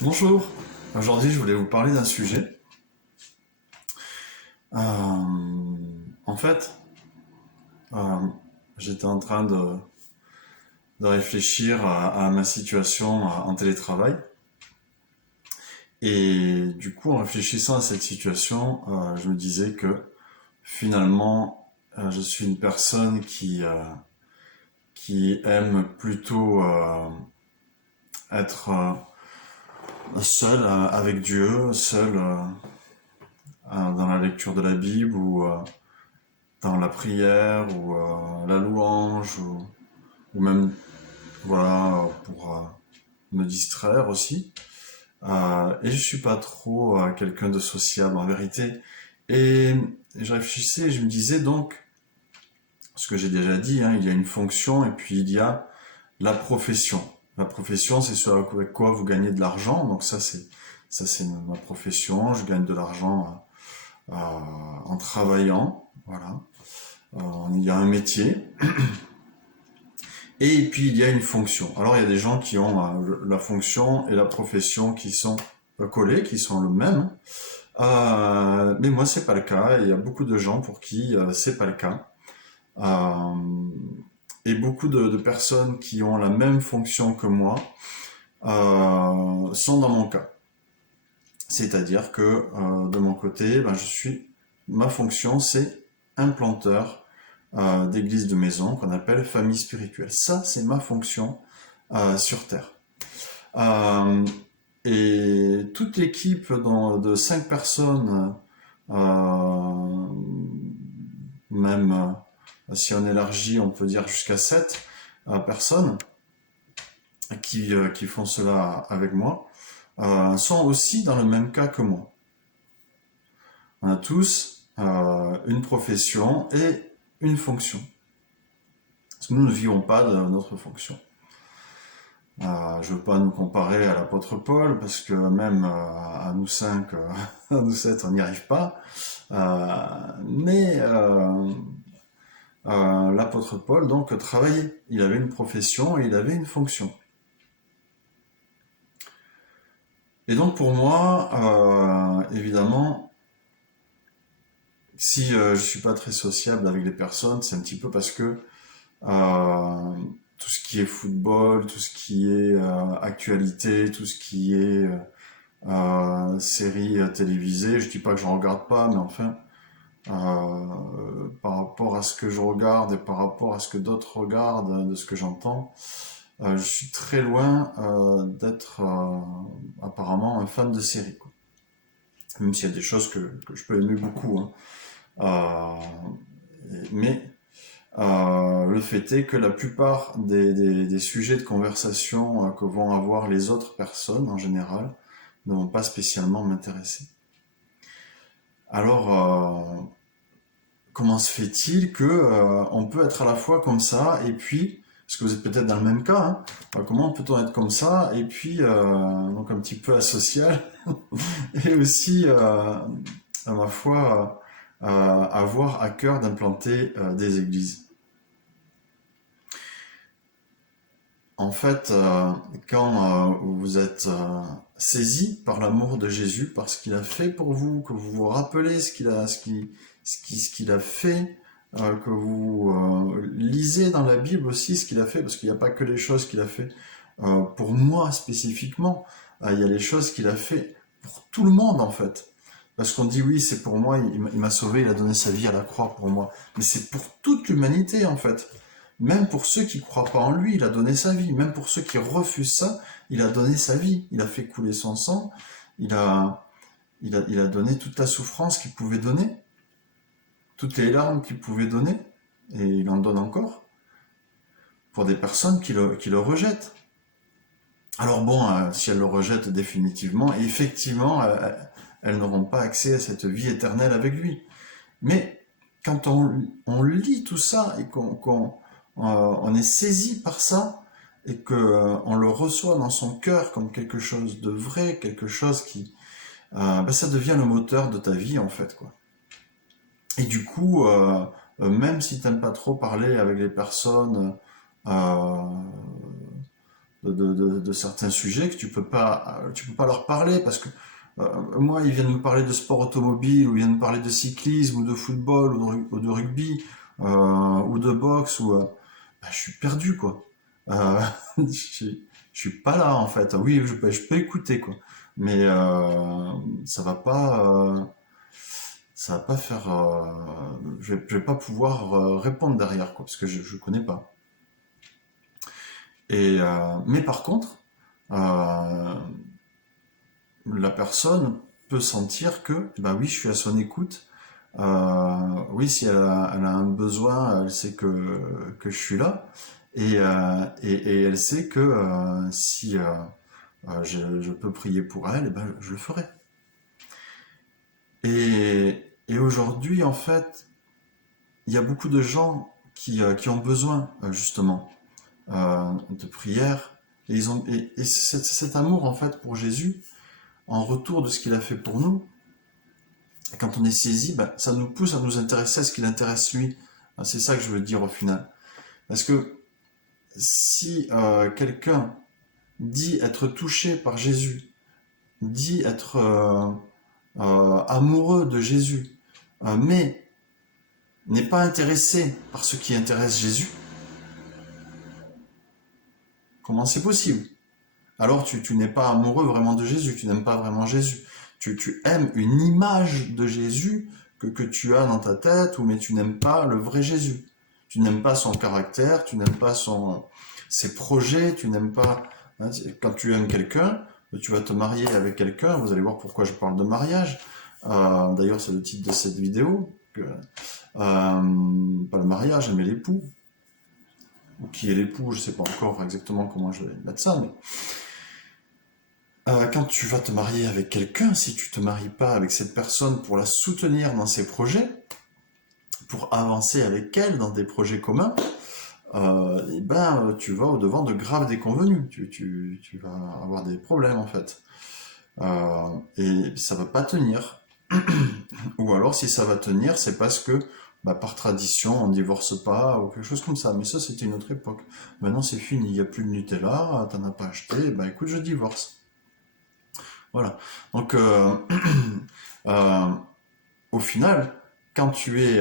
Bonjour, aujourd'hui je voulais vous parler d'un sujet. En fait, euh, j'étais en train de réfléchir à ma situation en télétravail. Et du coup, en réfléchissant à cette situation, je me disais que finalement, je suis une personne qui aime plutôt être seul avec Dieu, seul dans la lecture de la Bible ou dans la prière ou la louange ou même voilà pour me distraire aussi. Et je suis pas trop quelqu'un de sociable en vérité. Et je réfléchissais et je me disais donc, ce que j'ai déjà dit, hein, il y a une fonction et puis il y a la profession. La profession, c'est ce avec quoi vous gagnez de l'argent. Donc ça c'est ma profession. Je gagne de l'argent en travaillant. Voilà. Il y a un métier. Et puis il y a une fonction. Alors il y a des gens qui ont la fonction et la profession qui sont collés, qui sont le même. Mais moi c'est pas le cas. Il y a beaucoup de gens pour qui c'est pas le cas. Euh, et beaucoup de personnes qui ont la même fonction que moi sont dans mon cas. C'est-à-dire que de mon côté, ben, ma fonction c'est implanteur d'église de maison qu'on appelle famille spirituelle. Ça c'est ma fonction sur Terre. Euh, et toute l'équipe de 5 personnes, euh, même si on élargit, on peut dire jusqu'à 7 personnes qui font cela avec moi, sont aussi dans le même cas que moi. On a tous une profession et une fonction. Parce que nous ne vivons pas de notre fonction. Je veux pas nous comparer à l'apôtre Paul parce que même à nous 5, à nous 7, on n'y arrive pas. Mais l'apôtre Paul donc travaillait. Il avait une profession et il avait une fonction. Et donc pour moi, évidemment, si je suis pas très sociable avec les personnes, c'est un petit peu parce que euh, tout ce qui est football, tout ce qui est actualité, tout ce qui est séries télévisées. Je dis pas que j'en regarde pas, mais enfin, par rapport à ce que je regarde et par rapport à ce que d'autres regardent, de ce que j'entends, je suis très loin d'être apparemment un fan de séries, quoi. Même s'il y a des choses que je peux aimer beaucoup, hein. Mais le fait est que la plupart des sujets de conversation que vont avoir les autres personnes en général ne vont pas spécialement m'intéresser. Alors, comment se fait-il que on peut être à la fois comme ça et puis, parce que vous êtes peut-être dans le même cas, hein, comment peut-on être comme ça et puis donc un petit peu asocial et aussi à ma foi avoir à cœur d'implanter des églises. En fait, quand vous êtes saisi par l'amour de Jésus, par ce qu'il a fait pour vous, que vous vous rappelez ce qu'il a fait, que vous lisez dans la Bible aussi ce qu'il a fait, parce qu'il n'y a pas que les choses qu'il a fait pour moi spécifiquement, il y a les choses qu'il a fait pour tout le monde en fait. Parce qu'on dit oui, c'est pour moi, il m'a sauvé, il a donné sa vie à la croix pour moi. Mais c'est pour toute l'humanité en fait. Même pour ceux qui ne croient pas en lui, il a donné sa vie. Même pour ceux qui refusent ça, il a donné sa vie. Il a fait couler son sang. Il a, il a donné toute la souffrance qu'il pouvait donner, toutes les larmes qu'il pouvait donner, et il en donne encore pour des personnes qui le rejettent. Alors bon, si elles le rejettent définitivement, et effectivement, elles n'auront pas accès à cette vie éternelle avec lui. Mais quand on lit tout ça et on est saisi par ça et que on le reçoit dans son cœur comme quelque chose de vrai, quelque chose qui, ben, ça devient le moteur de ta vie en fait quoi. Et du coup, même si t'aimes pas trop parler avec les personnes euh, de certains sujets que tu peux pas leur parler parce que moi, ils viennent me parler de sport automobile, ou ils viennent me parler de cyclisme, ou de football, ou de rugby, ou de boxe, bah, je suis perdu, quoi. Euh, je suis pas là, en fait. Oui, je peux écouter, quoi. Mais ça va pas faire. Je vais pas pouvoir répondre derrière, quoi, parce que je connais pas. Mais par contre, euh, la personne peut sentir que, bah oui, je suis à son écoute. Oui, si elle a un besoin, elle sait que je suis là. Et elle sait que si je peux prier pour elle, eh ben, je le ferai. Et aujourd'hui, en fait, il y a beaucoup de gens qui ont besoin, justement, de prière. Et cet amour, en fait, pour Jésus, en retour de ce qu'il a fait pour nous, quand on est saisi, ben, ça nous pousse à nous intéresser à ce qui l'intéresse lui. C'est ça que je veux dire au final. Parce que si quelqu'un dit être touché par Jésus, dit être amoureux de Jésus, mais n'est pas intéressé par ce qui intéresse Jésus, comment c'est possible? Alors tu n'es pas amoureux vraiment de Jésus, tu n'aimes pas vraiment Jésus. Tu aimes une image de Jésus que tu as dans ta tête, mais tu n'aimes pas le vrai Jésus. Tu n'aimes pas son caractère, tu n'aimes pas ses projets, tu n'aimes pas... Hein, quand tu aimes quelqu'un, tu vas te marier avec quelqu'un, vous allez voir pourquoi je parle de mariage. D'ailleurs, c'est le titre de cette vidéo. Pas le mariage, mais l'époux. Ou qui est l'époux, je ne sais pas encore exactement comment je vais mettre ça, mais... quand tu vas te marier avec quelqu'un, si tu te maries pas avec cette personne pour la soutenir dans ses projets, pour avancer avec elle dans des projets communs, et ben tu vas au devant de graves déconvenus. Tu vas avoir des problèmes en fait. Et ça va pas tenir. Ou alors si ça va tenir, c'est parce que bah, par tradition on divorce pas ou quelque chose comme ça. Mais ça c'était une autre époque. Maintenant c'est fini, il n'y a plus de Nutella, t'en as pas acheté, bah écoute je divorce. Voilà. Donc, euh, au final, quand tu es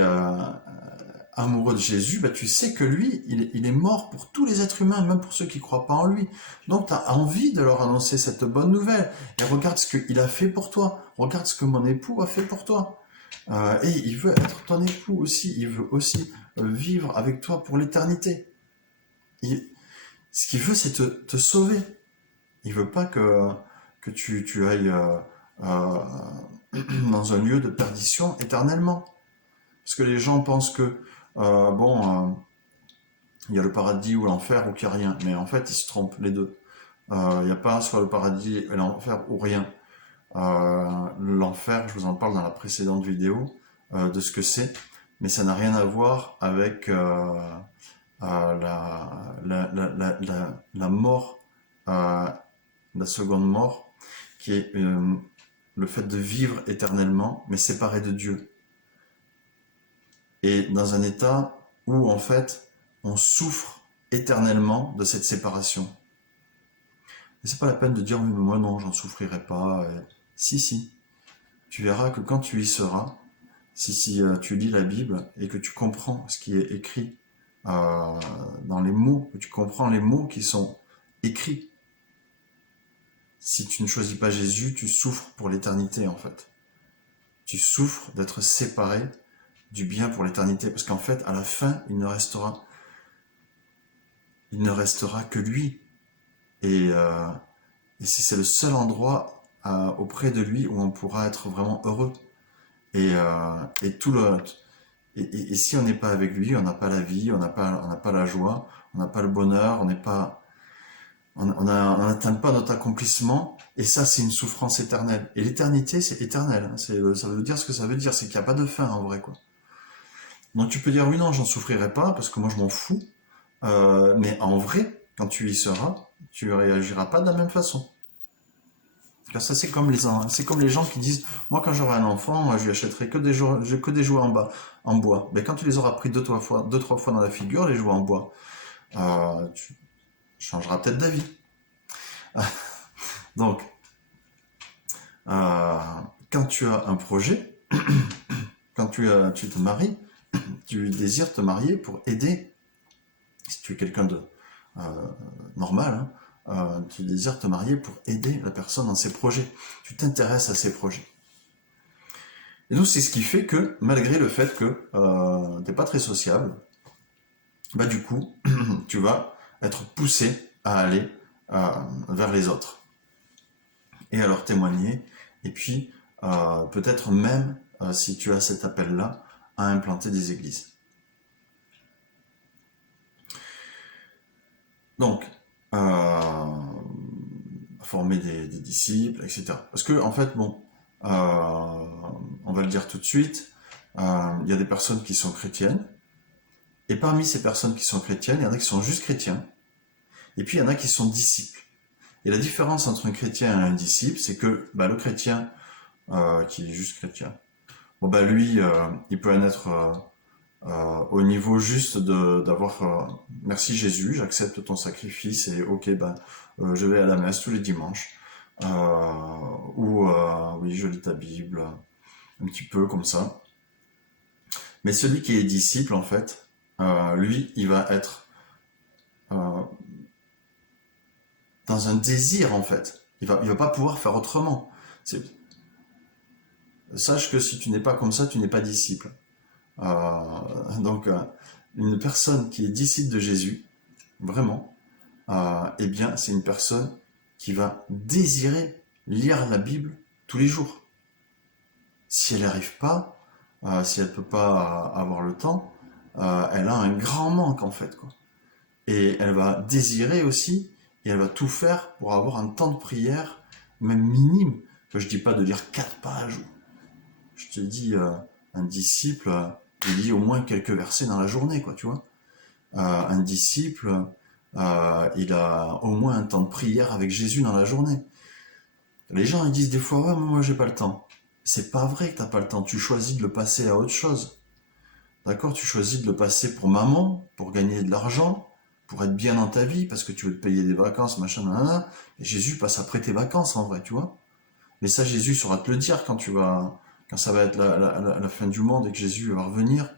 amoureux de Jésus, bah, tu sais que lui, il est mort pour tous les êtres humains, même pour ceux qui ne croient pas en lui. Donc, tu as envie de leur annoncer cette bonne nouvelle. Et regarde ce qu'il a fait pour toi. Regarde ce que mon époux a fait pour toi. Et il veut être ton époux aussi. Il veut aussi vivre avec toi pour l'éternité. Ce qu'il veut, c'est te sauver. Il veut pas que tu ailles euh, dans un lieu de perdition éternellement. Parce que les gens pensent que, il y a le paradis ou l'enfer ou qu'il n'y a rien. Mais en fait, ils se trompent, les deux. Il n'y a pas soit le paradis et l'enfer ou rien. L'enfer, je vous en parle dans la précédente vidéo de ce que c'est. Mais ça n'a rien à voir avec la mort, la seconde mort, qui est le fait de vivre éternellement, mais séparé de Dieu. Et dans un état où, en fait, on souffre éternellement de cette séparation. Et c'est pas la peine de dire, oui, mais moi non, j'en souffrirai pas. Si, si. Tu verras que quand tu y seras, si tu lis la Bible et que tu comprends ce qui est écrit dans les mots, que tu comprends les mots qui sont écrits, si tu ne choisis pas Jésus, tu souffres pour l'éternité, en fait. Tu souffres d'être séparé du bien pour l'éternité. Parce qu'en fait, à la fin, il ne restera que lui. Et c'est le seul endroit auprès de lui où on pourra être vraiment heureux. Et tout le et si on n'est pas avec lui, on n'a pas la vie, on n'a pas la joie, on n'a pas le bonheur, on n'atteint pas notre accomplissement. Et ça, c'est une souffrance éternelle. Et l'éternité, c'est éternel. Hein. Ça veut dire ce que ça veut dire, c'est qu'il n'y a pas de fin en vrai, quoi. Donc tu peux dire oui, non, j'en souffrirai pas parce que moi je m'en fous. Mais en vrai, quand tu y seras, tu réagiras pas de la même façon. Car ça, c'est comme les gens qui disent, moi quand j'aurai un enfant, moi je lui achèterai que des jouets en bois. Mais quand tu les auras pris deux, trois fois dans la figure, les jouets en bois, tu changeras peut-être d'avis. Donc, quand tu as un projet, quand tu te maries, tu désires te marier pour aider, si tu es quelqu'un de normal, hein, tu désires te marier pour aider la personne dans ses projets. Tu t'intéresses à ses projets. Et donc c'est ce qui fait que, malgré le fait que tu n'es pas très sociable, bah du coup, tu vas être poussé à aller vers les autres et à leur témoigner. Et puis, peut-être même, si tu as cet appel-là, à implanter des églises. Donc, former des disciples, etc. Parce que, en fait, bon, on va le dire tout de suite, il y a des personnes qui sont chrétiennes, et parmi ces personnes qui sont chrétiennes, il y en a qui sont juste chrétiens, et puis il y en a qui sont disciples. Et la différence entre un chrétien et un disciple, c'est que le chrétien qui est juste chrétien, bon lui, il peut en être au niveau juste d'avoir merci Jésus, j'accepte ton sacrifice et ok, je vais à la messe tous les dimanches. Ou oui, je lis ta Bible, un petit peu comme ça. Mais celui qui est disciple, en fait, lui, il va être dans un désir, en fait. Il va pas pouvoir faire autrement. Sache que si tu n'es pas comme ça, tu n'es pas disciple. Donc, une personne qui est disciple de Jésus, vraiment, eh bien, c'est une personne qui va désirer lire la Bible tous les jours. Si elle n'y arrive pas, si elle ne peut pas avoir le temps, elle a un grand manque en fait, quoi. Et elle va désirer aussi, et elle va tout faire pour avoir un temps de prière, même minime. Que je dis pas de lire 4 pages. Je te dis, un disciple, il lit au moins quelques versets dans la journée, quoi, tu vois. Un disciple, il a au moins un temps de prière avec Jésus dans la journée. Les gens ils disent des fois, ouais, moi j'ai pas le temps. C'est pas vrai que t'as pas le temps. Tu choisis de le passer à autre chose. D'accord? Tu choisis de le passer pour maman, pour gagner de l'argent, pour être bien dans ta vie, parce que tu veux te payer des vacances, machin, nanana. Et Jésus passe après tes vacances en vrai, tu vois. Mais ça, Jésus saura te le dire quand ça va être la fin du monde et que Jésus va revenir,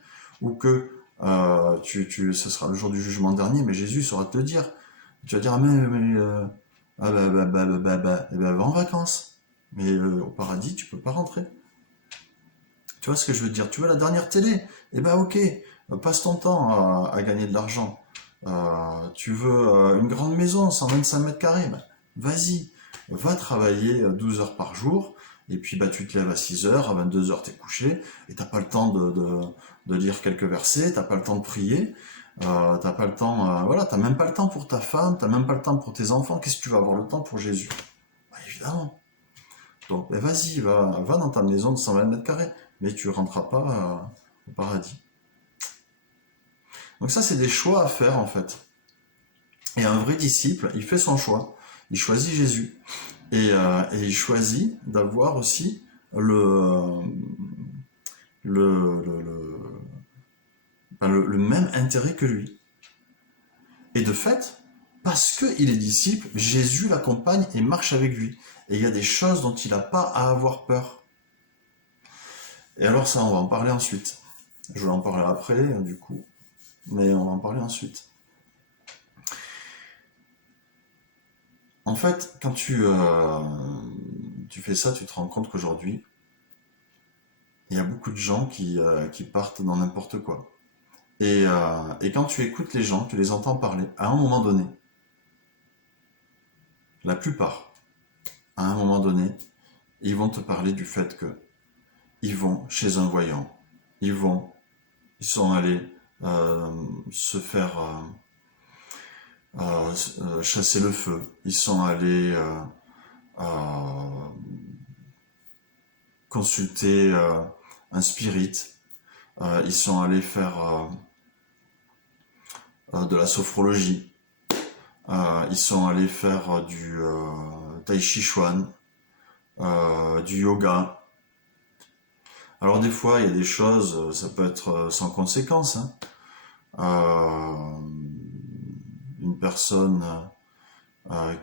ou que ce sera le jour du jugement dernier, mais Jésus saura te le dire. Tu vas dire, ah, va en vacances. Mais au paradis, tu peux pas rentrer. Tu vois ce que je veux dire? Tu veux la dernière télé? Eh ben ok, passe ton temps à gagner de l'argent. Tu veux une grande maison, 125 mètres carrés? Ben, vas-y, va travailler 12 heures par jour, et puis tu te lèves à 6 heures, à 22 heures t'es couché, et t'as pas le temps de lire quelques versets, t'as pas le temps de prier, t'as pas le temps, voilà, t'as même pas le temps pour ta femme, t'as même pas le temps pour tes enfants, qu'est-ce que tu vas avoir le temps pour Jésus? Ben, évidemment. Donc vas-y, va dans ta maison de 120 mètres carrés, mais tu ne rentreras pas au paradis. Donc ça, c'est des choix à faire en fait. Et un vrai disciple, il fait son choix. Il choisit Jésus. Et il choisit d'avoir aussi le, le, le, le même intérêt que lui. Et de fait, parce qu'il est disciple, Jésus l'accompagne et marche avec lui. Et il y a des choses dont il n'a pas à avoir peur. Et alors ça, on va en parler ensuite. Je vais en parler après, du coup. Mais on va en parler ensuite. En fait, quand tu fais ça, tu te rends compte qu'aujourd'hui, il y a beaucoup de gens qui partent dans n'importe quoi. Et quand tu écoutes les gens, tu les entends parler, à un moment donné, la plupart, à un moment donné, ils vont te parler du fait que ils vont chez un voyant, ils sont allés se faire chasser le feu, ils sont allés consulter un spirit, ils sont allés faire de la sophrologie, ils sont allés faire du tai chi chuan, du yoga. Alors des fois, il y a des choses, ça peut être sans conséquence, hein. Une personne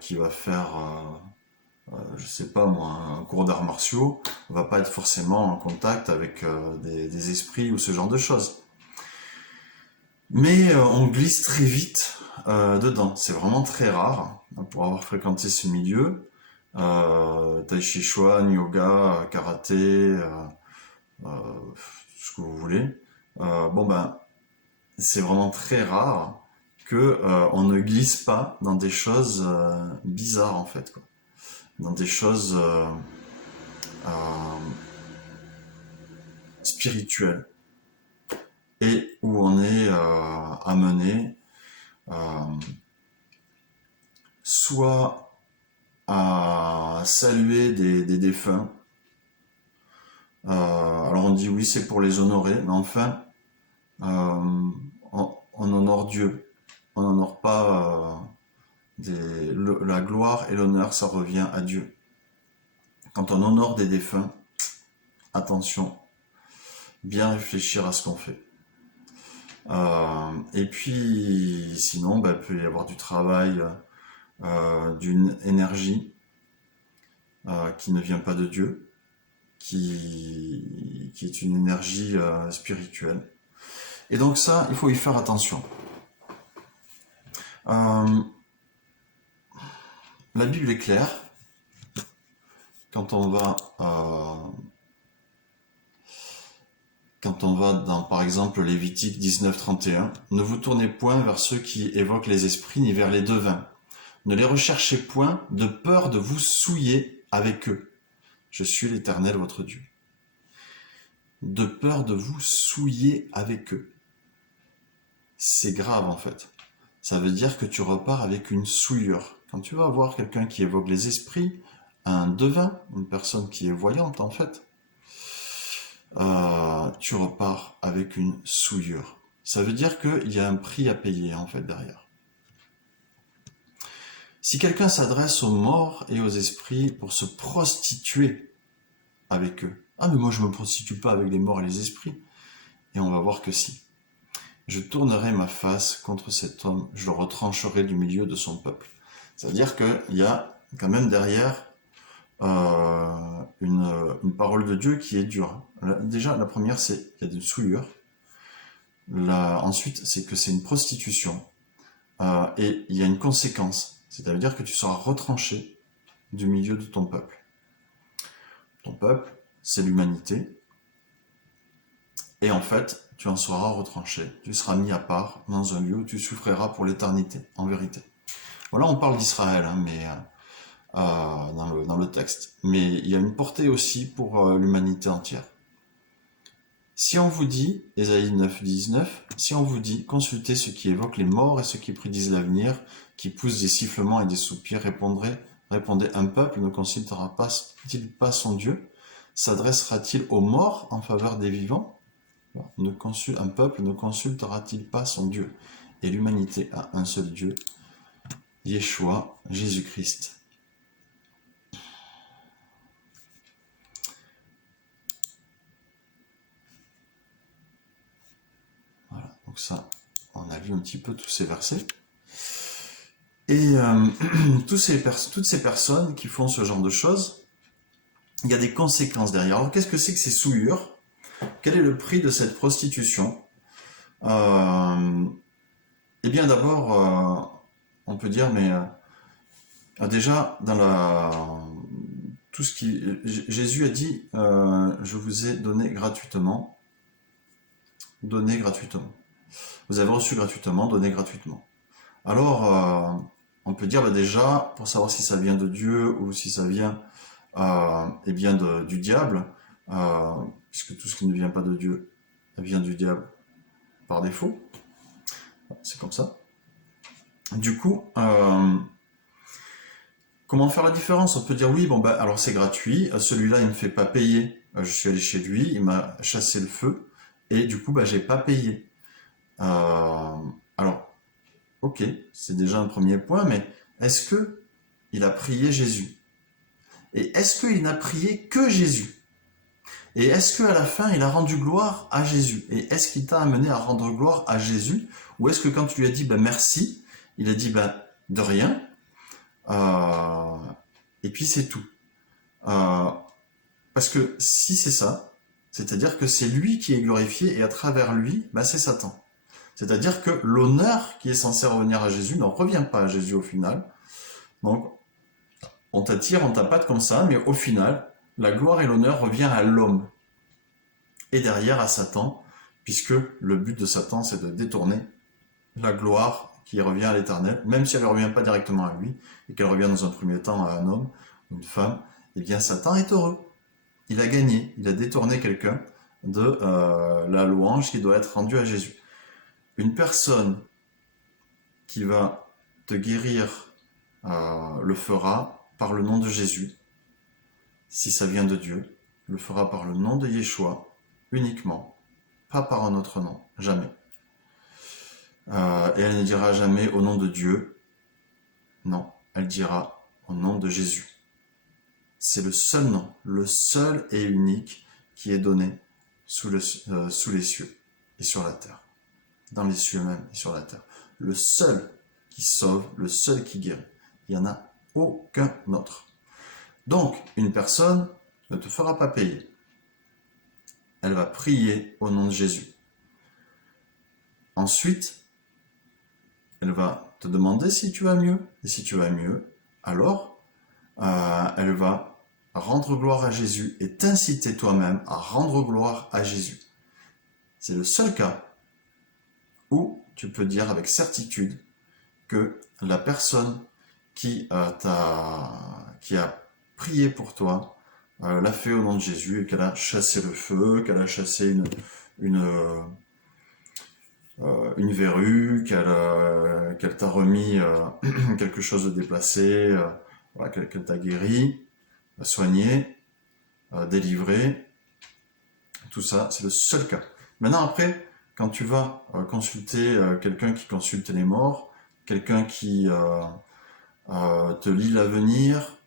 qui va faire, je sais pas moi, un cours d'arts martiaux, va pas être forcément en contact avec des esprits ou ce genre de choses. Mais on glisse très vite dedans. C'est vraiment très rare pour avoir fréquenté ce milieu. Tai Chi Chuan, yoga, karaté, euh, ce que vous voulez. Bon ben, c'est vraiment très rare que on ne glisse pas dans des choses bizarres en fait, quoi. Dans des choses euh, spirituelles et où on est amené euh, soit à saluer des défunts. Alors on dit oui, c'est pour les honorer, mais enfin, on honore Dieu. On n'honore pas la gloire et l'honneur, ça revient à Dieu. Quand on honore des défunts, attention, bien réfléchir à ce qu'on fait. Et puis, sinon, il peut y avoir du travail, d'une énergie qui ne vient pas de Dieu, qui est une énergie spirituelle. Et donc ça, il faut y faire attention. La Bible est claire. Quand on va dans, par exemple, Lévitique 19:31, ne vous tournez point vers ceux qui évoquent les esprits, ni vers les devins. Ne les recherchez point de peur de vous souiller avec eux. Je suis l'Éternel, votre Dieu. De peur de vous souiller avec eux. C'est grave, en fait. Ça veut dire que tu repars avec une souillure. Quand tu vas voir quelqu'un qui évoque les esprits, un devin, une personne qui est voyante, en fait, tu repars avec une souillure. Ça veut dire qu'il y a un prix à payer, en fait, derrière. Si quelqu'un s'adresse aux morts et aux esprits pour se prostituer avec eux, ah mais moi je me prostitue pas avec les morts et les esprits, et on va voir que si. Je tournerai ma face contre cet homme, je le retrancherai du milieu de son peuple. C'est-à-dire qu'il y a quand même derrière une parole de Dieu qui est dure. Déjà, la première, c'est qu'il y a des souillures. Ensuite, c'est que c'est une prostitution. Et il y a une conséquence. C'est-à-dire que tu seras retranché du milieu de ton peuple. Ton peuple, c'est l'humanité. Et en fait, tu en seras retranché. Tu seras mis à part dans un lieu où tu souffriras pour l'éternité, en vérité. Voilà, on parle d'Israël, hein, mais dans le texte. Mais il y a une portée aussi pour l'humanité entière. Si on vous dit, Ésaïe 9:19, si on vous dit, consultez ceux qui évoquent les morts et ceux qui prédisent l'avenir, qui poussent des sifflements et des soupirs, répondez, un peuple ne consultera-t-il pas son Dieu? S'adressera-t-il aux morts en faveur des vivants? Un peuple ne consultera-t-il pas son Dieu? Et l'humanité a un seul Dieu, Yeshua, Jésus-Christ. Voilà, donc ça, on a vu un petit peu tous ces versets. Et toutes ces personnes qui font ce genre de choses, il y a des conséquences derrière. Alors qu'est-ce que c'est que ces souillures? Quel est le prix de cette prostitution? Eh bien d'abord, on peut dire, mais déjà, tout ce qui... Jésus a dit, je vous ai donné gratuitement. Donné gratuitement. Vous avez reçu gratuitement, donné gratuitement. Alors, on peut dire déjà, pour savoir si ça vient de Dieu ou si ça vient eh bien du diable, puisque tout ce qui ne vient pas de Dieu vient du diable par défaut. C'est comme ça. Du coup, comment faire la différence? On peut dire oui, bon bah alors c'est gratuit, celui-là il me fait pas payer. Je suis allé chez lui, il m'a chassé le feu, et du coup bah j'ai pas payé. Alors, ok, c'est déjà un premier point, mais est-ce que il a prié Jésus? Et est-ce qu'il n'a prié que Jésus? Et est-ce qu'à la fin, il a rendu gloire à Jésus? Et est-ce qu'il t'a amené à rendre gloire à Jésus? Ou est-ce que quand tu lui as dit bah, merci, il a dit bah, de rien, Euh, et puis c'est tout. Euh, Parce que si c'est ça, c'est-à-dire que c'est lui qui est glorifié et à travers lui, bah, c'est Satan. C'est-à-dire que l'honneur qui est censé revenir à Jésus ne revient pas à Jésus au final. Donc on t'attire, on t'appâte comme ça, mais au final, la gloire et l'honneur revient à l'homme. Et derrière à Satan, puisque le but de Satan c'est de détourner la gloire qui revient à l'Éternel, même si elle ne revient pas directement à lui, et qu'elle revient dans un premier temps à un homme, une femme, eh bien Satan est heureux. Il a gagné, il a détourné quelqu'un de la louange qui doit être rendue à Jésus. Une personne qui va te guérir le fera par le nom de Jésus, si ça vient de Dieu, le fera par le nom de Yeshua, uniquement, pas par un autre nom, jamais. Et elle ne dira jamais au nom de Dieu, non, elle dira au nom de Jésus. C'est le seul nom, le seul et unique qui est donné sous les cieux et sur la terre. Dans les cieux même et sur la terre. Le seul qui sauve, le seul qui guérit. Il n'y en a aucun autre. Donc, une personne ne te fera pas payer. Elle va prier au nom de Jésus. Ensuite, elle va te demander si tu vas mieux. Et si tu vas mieux, alors, elle va rendre gloire à Jésus et t'inciter toi-même à rendre gloire à Jésus. C'est le seul cas où tu peux dire avec certitude que la personne qui a prié pour toi l'a fait au nom de Jésus et qu'elle a chassé le feu, qu'elle a chassé une verrue, qu'elle t'a remis quelque chose de déplacé, voilà, qu'elle t'a guéri, soigné, délivré. Tout ça, c'est le seul cas. Maintenant, après, quand tu vas consulter quelqu'un qui consulte les morts, quelqu'un qui te lit l'avenir,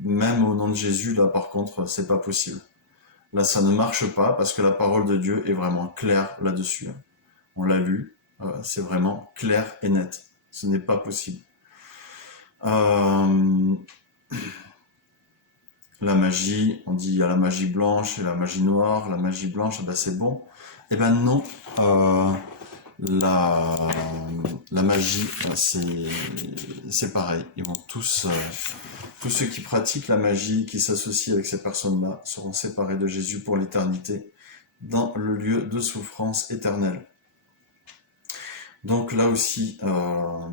même au nom de Jésus, là par contre, c'est pas possible. Là, ça ne marche pas parce que la parole de Dieu est vraiment claire là-dessus. On l'a lu, c'est vraiment clair et net. Ce n'est pas possible. La magie, on dit il y a la magie blanche et la magie noire. La magie blanche, ben c'est bon. Eh ben non, la magie, c'est pareil. Ils vont tous ceux qui pratiquent la magie, qui s'associent avec ces personnes-là, seront séparés de Jésus pour l'éternité, dans le lieu de souffrance éternelle. Donc là aussi,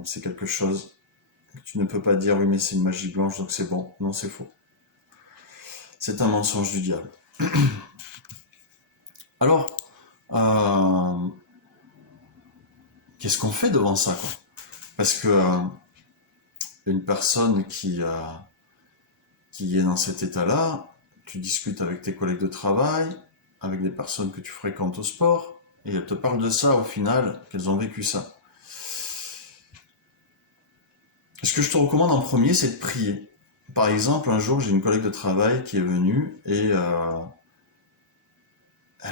c'est quelque chose que tu ne peux pas dire, oui mais c'est une magie blanche, donc c'est bon. Non, c'est faux. C'est un mensonge du diable. Alors, qu'est-ce qu'on fait devant ça, quoi? Parce que une personne qui est dans cet état-là, tu discutes avec tes collègues de travail, avec des personnes que tu fréquentes au sport, et elles te parlent de ça au final, qu'elles ont vécu ça. Ce que je te recommande en premier, c'est de prier. Par exemple, un jour, j'ai une collègue de travail qui est venue et elle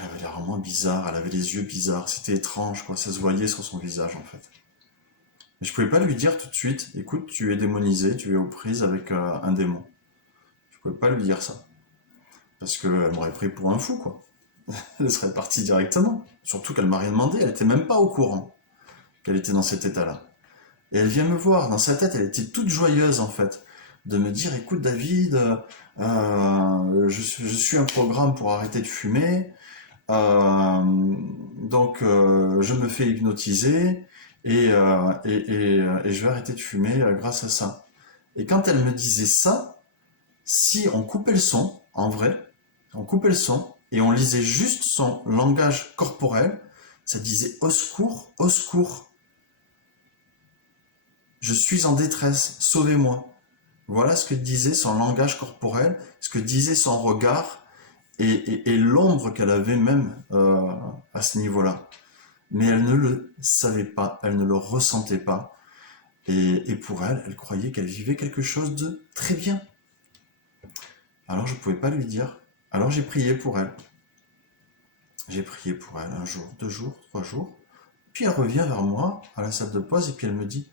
avait l'air vraiment bizarre, elle avait les yeux bizarres, c'était étrange, quoi, ça se voyait sur son visage en fait. Mais je pouvais pas lui dire tout de suite, écoute, tu es démonisé, tu es aux prises avec un démon. Je pouvais pas lui dire ça. Parce qu'elle m'aurait pris pour un fou, quoi. Elle serait partie directement. Surtout qu'elle m'a rien demandé, elle était même pas au courant qu'elle était dans cet état-là. Et elle vient me voir, dans sa tête, elle était toute joyeuse en fait, de me dire, écoute David, je suis un programme pour arrêter de fumer, donc je me fais hypnotiser et je vais arrêter de fumer grâce à ça. Et quand elle me disait ça, si on coupait le son, en vrai, on coupait le son et on lisait juste son langage corporel, ça disait au secours, je suis en détresse, sauvez-moi. Voilà ce que disait son langage corporel, ce que disait son regard et l'ombre qu'elle avait même à ce niveau-là. Mais elle ne le savait pas, elle ne le ressentait pas. Et pour elle, elle croyait qu'elle vivait quelque chose de très bien. Alors je ne pouvais pas lui dire. Alors j'ai prié pour elle. J'ai prié pour elle un jour, 2 jours, 3 jours. Puis elle revient vers moi à la salle de pause et puis elle me dit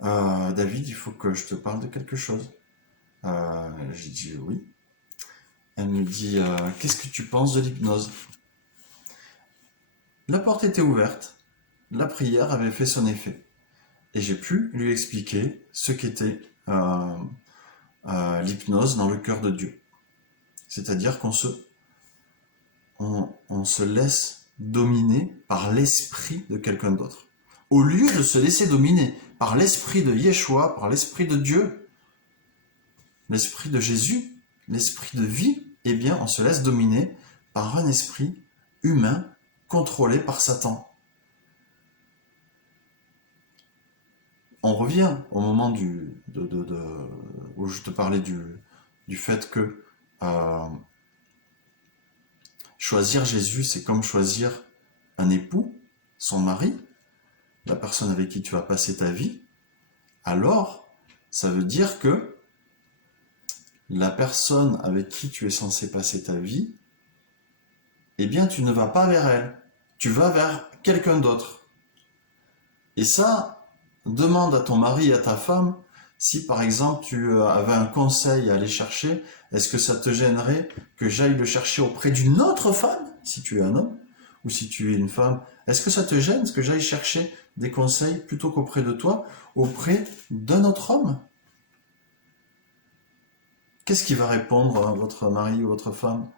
David, il faut que je te parle de quelque chose. J'ai dit oui. Elle me dit qu'est-ce que tu penses de l'hypnose? La porte était ouverte, la prière avait fait son effet. Et j'ai pu lui expliquer ce qu'était l'hypnose dans le cœur de Dieu. C'est-à-dire on se laisse dominer par l'esprit de quelqu'un d'autre. Au lieu de se laisser dominer par l'esprit de Yeshua, par l'esprit de Dieu, l'esprit de Jésus, l'esprit de vie, eh bien on se laisse dominer par un esprit humain contrôlé par Satan. On revient au moment où je te parlais du fait que choisir Jésus, c'est comme choisir un époux, son mari, la personne avec qui tu vas passer ta vie. Alors, ça veut dire que la personne avec qui tu es censé passer ta vie, eh bien, tu ne vas pas vers elle. Tu vas vers quelqu'un d'autre. Et ça, demande à ton mari et à ta femme, si par exemple tu avais un conseil à aller chercher, est-ce que ça te gênerait que j'aille le chercher auprès d'une autre femme, si tu es un homme, ou si tu es une femme? Est-ce que ça te gêne que j'aille chercher des conseils plutôt qu'auprès de toi, auprès d'un autre homme? Qu'est-ce qui va répondre à votre mari ou votre femme?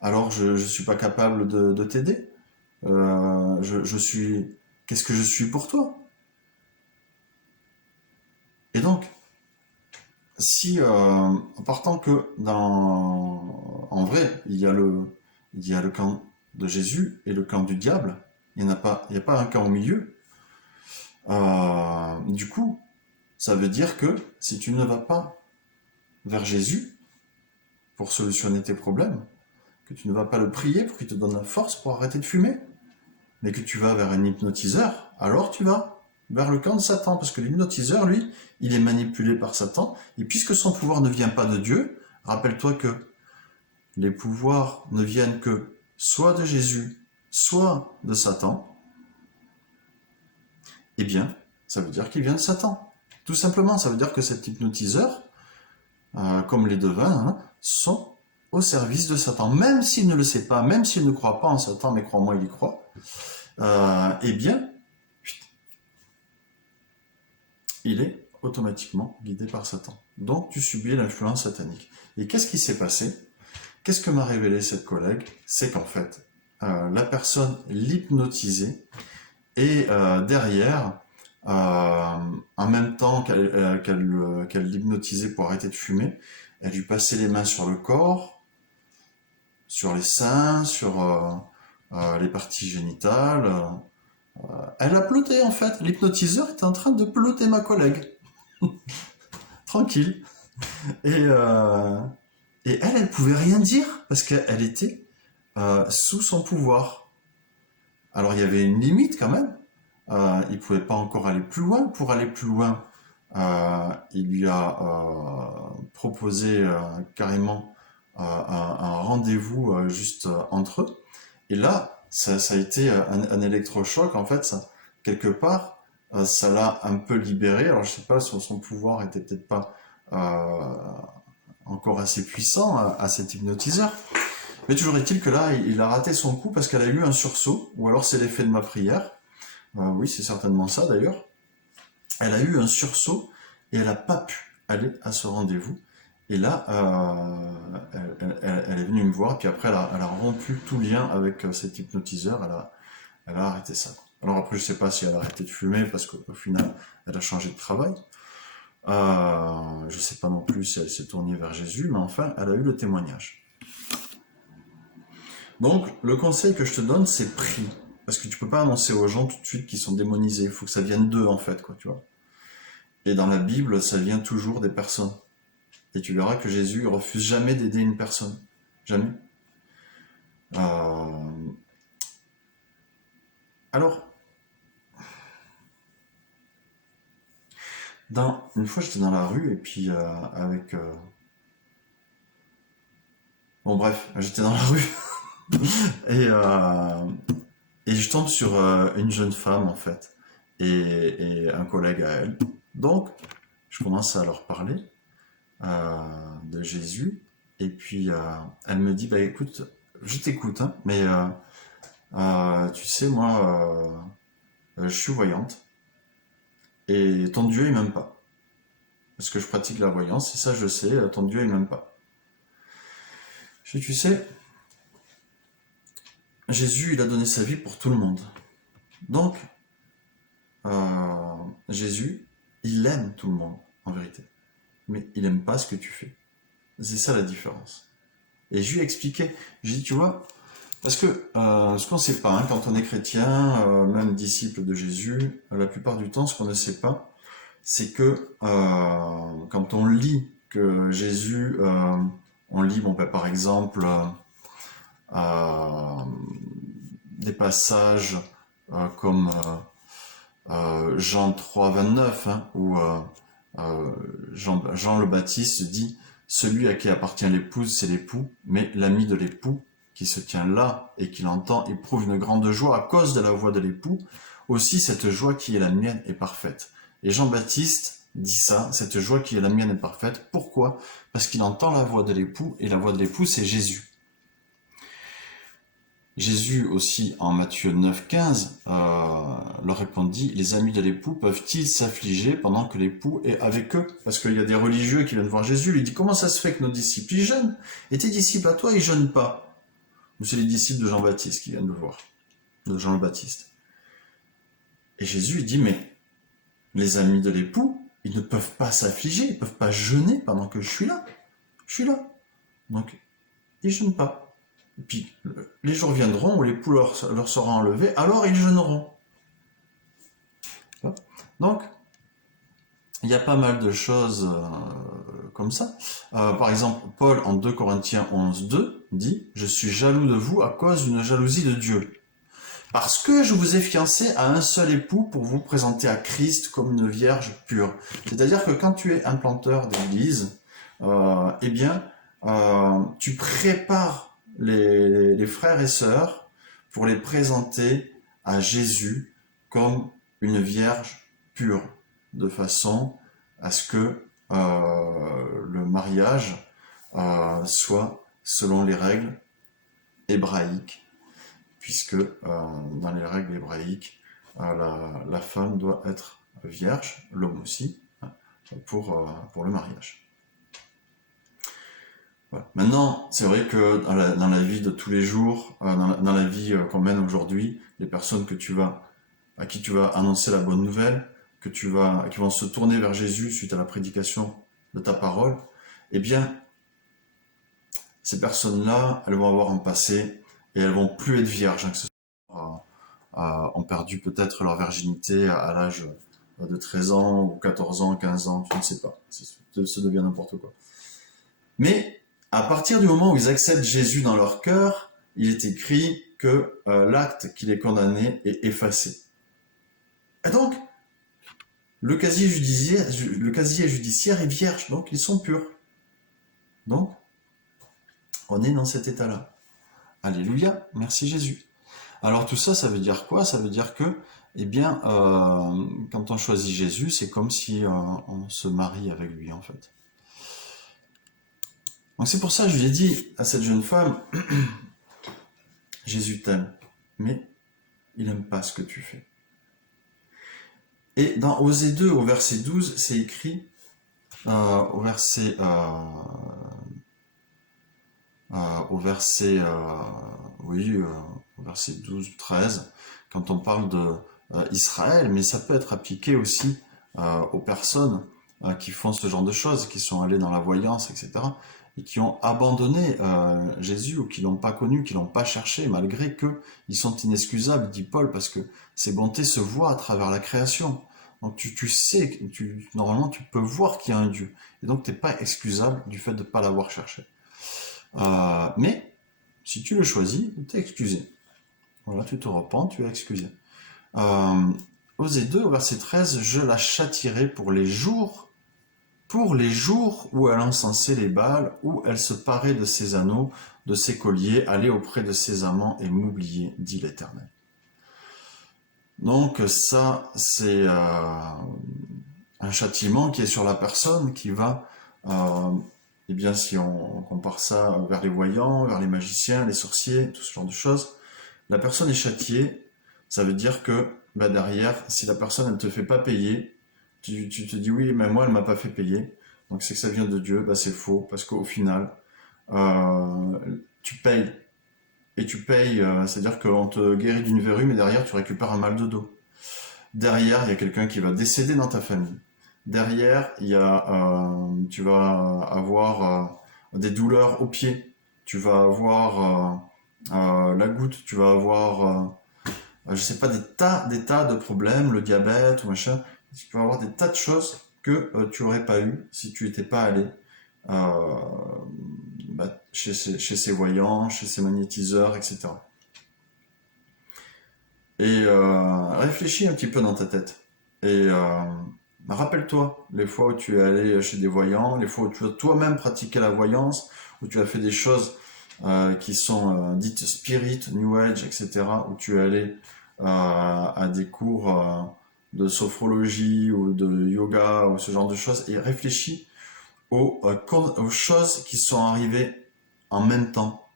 Alors je suis pas capable de t'aider. Je suis. Qu'est-ce que je suis pour toi? Et donc, si partant que en vrai, il y a le camp de Jésus et le camp du diable. Il n'y a pas un camp au milieu. Du coup, ça veut dire que si tu ne vas pas vers Jésus pour solutionner tes problèmes, que tu ne vas pas le prier pour qu'il te donne la force pour arrêter de fumer, mais que tu vas vers un hypnotiseur, alors tu vas vers le camp de Satan, parce que l'hypnotiseur, lui, il est manipulé par Satan, et puisque son pouvoir ne vient pas de Dieu, rappelle-toi que les pouvoirs ne viennent que soit de Jésus, soit de Satan, eh bien, ça veut dire qu'il vient de Satan. Tout simplement, ça veut dire que cet hypnotiseur, comme les devins, hein, sont au service de Satan. Même s'il ne le sait pas, même s'il ne croit pas en Satan, mais crois-moi, il y croit, eh bien, il est automatiquement guidé par Satan. Donc, tu subis l'influence satanique. Et qu'est-ce qui s'est passé? Qu'est-ce que m'a révélé cette collègue? C'est qu'en fait, la personne l'hypnotisait et derrière, en même temps qu'elle l'hypnotisait pour arrêter de fumer, elle lui passait les mains sur le corps, sur les seins, sur les parties génitales. Elle a peloté en fait. L'hypnotiseur était en train de peloter ma collègue. Tranquille. Et, euh, et elle pouvait rien dire parce qu'elle était sous son pouvoir. Alors il y avait une limite quand même. Il pouvait pas encore aller plus loin. Pour aller plus loin, il lui a proposé carrément un rendez-vous juste entre eux. Et là, ça a été un électrochoc. En fait, ça, quelque part, ça l'a un peu libéré. Alors je sais pas, son pouvoir était peut-être pas encore assez puissant à cet hypnotiseur. Mais toujours est-il que là, il a raté son coup parce qu'elle a eu un sursaut, ou alors c'est l'effet de ma prière. Oui, c'est certainement ça d'ailleurs. Elle a eu un sursaut et elle n'a pas pu aller à ce rendez-vous. Et là, elle est venue me voir, puis après, elle a rompu tout lien avec cet hypnotiseur, elle a arrêté ça. Alors après, je sais pas si elle a arrêté de fumer, parce qu'au final, elle a changé de travail. Je sais pas non plus si elle s'est tournée vers Jésus, mais enfin, elle a eu le témoignage. Donc, le conseil que je te donne, c'est prie. Parce que tu peux pas annoncer aux gens tout de suite qu'ils sont démonisés. Il faut que ça vienne d'eux, en fait, quoi, tu vois. Et dans la Bible, ça vient toujours des personnes. Et tu verras que Jésus refuse jamais d'aider une personne. Jamais. Alors, une fois j'étais dans la rue et puis avec... Bon bref, j'étais dans la rue Et je tombe sur une jeune femme, en fait, et un collègue à elle. Donc, je commence à leur parler de Jésus. Et puis, elle me dit, bah écoute, je t'écoute, hein, mais tu sais, moi, je suis voyante, et ton Dieu, il m'aime pas. Parce que je pratique la voyance, et ça, je sais, ton Dieu, il m'aime pas. Je dis, tu sais, Jésus, il a donné sa vie pour tout le monde. Donc, Jésus, il aime tout le monde, en vérité. Mais il aime pas ce que tu fais. C'est ça la différence. Et je lui ai expliqué, j'ai dit, tu vois, parce que ce qu'on ne sait pas, hein, quand on est chrétien, même disciple de Jésus, la plupart du temps, ce qu'on ne sait pas, c'est que quand on lit que Jésus, on lit, bon, ben, par exemple, euh, des passages comme Jean 3, 29, hein, où Jean le Baptiste dit celui à qui appartient l'épouse, c'est l'époux, mais l'ami de l'époux, qui se tient là et qui l'entend, éprouve une grande joie à cause de la voix de l'époux. Aussi, cette joie qui est la mienne est parfaite. Et Jean-Baptiste dit ça, cette joie qui est la mienne est parfaite. Pourquoi? Parce qu'il entend la voix de l'époux, et la voix de l'époux, c'est Jésus. Jésus aussi, en Matthieu 9, 15, leur répondit, les amis de l'époux peuvent-ils s'affliger pendant que l'époux est avec eux? Parce qu'il y a des religieux qui viennent voir Jésus, lui dit, comment ça se fait que nos disciples, ils jeûnent? Et tes disciples à toi, ils jeûnent pas? Ou c'est les disciples de Jean-Baptiste qui viennent le voir, de Jean le Baptiste. Et Jésus, il dit, mais les amis de l'époux, ils ne peuvent pas s'affliger, ils ne peuvent pas jeûner pendant que je suis là. Je suis là. Donc, ils jeûnent pas. Et puis, les jours viendront où l'époux leur sera enlevé, alors ils jeûneront. Donc, il y a pas mal de choses comme ça. Par exemple, Paul, en 2 Corinthiens 11, 2, dit « Je suis jaloux de vous à cause d'une jalousie de Dieu. Parce que je vous ai fiancé à un seul époux pour vous présenter à Christ comme une vierge pure. » C'est-à-dire que quand tu es implanteur d'église, eh bien, tu prépares les frères et sœurs pour les présenter à Jésus comme une vierge pure, de façon à ce que le mariage soit selon les règles hébraïques, puisque dans les règles hébraïques, la femme doit être vierge, l'homme aussi, hein, pour le mariage. Voilà. Maintenant, c'est vrai que dans la vie de tous les jours, dans la vie qu'on mène aujourd'hui, les personnes à qui tu vas annoncer la bonne nouvelle, qui vont se tourner vers Jésus suite à la prédication de ta parole, eh bien, ces personnes-là, elles vont avoir un passé et elles vont plus être vierges, hein, que ce soit, ont perdu peut-être leur virginité à l'âge de 13 ans ou 14 ans, 15 ans, je ne sais pas, ça devient n'importe quoi. Mais à partir du moment où ils acceptent Jésus dans leur cœur, il est écrit que l'acte qui les condamnait est effacé. Et donc, le casier judiciaire est vierge, donc ils sont purs. Donc, on est dans cet état-là. Alléluia, merci Jésus. Alors tout ça, ça veut dire quoi? Ça veut dire que, eh bien, quand on choisit Jésus, c'est comme si on se marie avec lui, en fait. Donc c'est pour ça que je lui ai dit à cette jeune femme, Jésus t'aime, mais il n'aime pas ce que tu fais. Et dans Osée 2, au verset 12, c'est écrit, au verset 12, 13, quand on parle de Israël, mais ça peut être appliqué aussi aux personnes qui font ce genre de choses, qui sont allées dans la voyance, etc., et qui ont abandonné Jésus, ou qui l'ont pas connu, qui l'ont pas cherché, malgré qu'ils sont inexcusables, dit Paul, parce que ses bontés se voient à travers la création. Donc tu sais, normalement tu peux voir qu'il y a un Dieu, et donc tu n'es pas excusable du fait de ne pas l'avoir cherché. Mais si tu le choisis, tu es excusé. Voilà, tu te repens, tu es excusé. Osée 2, au verset 13, je la châtierai pour les jours où elle encensait les Baals, où elle se parait de ses anneaux, de ses colliers, aller auprès de ses amants et m'oublier, dit l'Éternel. Donc ça, c'est un châtiment qui est sur la personne qui va, eh bien si on compare ça vers les voyants, vers les magiciens, les sorciers, tout ce genre de choses, la personne est châtiée, ça veut dire que derrière, si la personne ne te fait pas payer, tu te dis oui, mais moi elle m'a pas fait payer, donc c'est que ça vient de Dieu, c'est faux, parce qu'au final, tu payes. Et tu payes, c'est-à-dire qu'on te guérit d'une verrue, mais derrière tu récupères un mal de dos. Derrière, il y a quelqu'un qui va décéder dans ta famille. Derrière, tu vas avoir des douleurs aux pieds. Tu vas avoir la goutte. Tu vas avoir, je sais pas, des tas de problèmes, le diabète ou machin. Tu peux avoir des tas de choses que tu aurais pas eu si tu n'étais pas allé euh, chez ces voyants, chez ces magnétiseurs, etc. Et réfléchis un petit peu dans ta tête. Et rappelle-toi les fois où tu es allé chez des voyants, les fois où tu as toi-même pratiqué la voyance, où tu as fait des choses qui sont dites spirit, new age, etc., où tu es allé à des cours de sophrologie ou de yoga ou ce genre de choses, et réfléchis aux choses qui sont arrivées en même temps